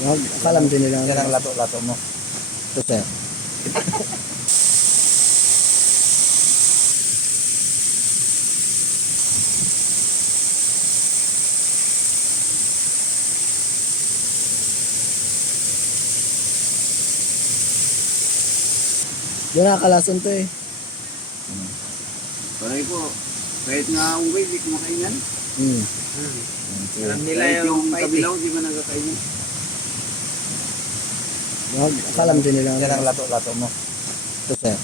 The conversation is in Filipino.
Akalam din nila. Yan ang lato-lato mo. Ito, sir. Doon nakakalason to eh. Paray po, kahit nga unggoy, di kumakain yan. Okay. Alam nila Kahit yung yung fight kabilaw, di ba nagkakain yan? Akalam din nila. Yan ang lato-lato mo. Ito, sir.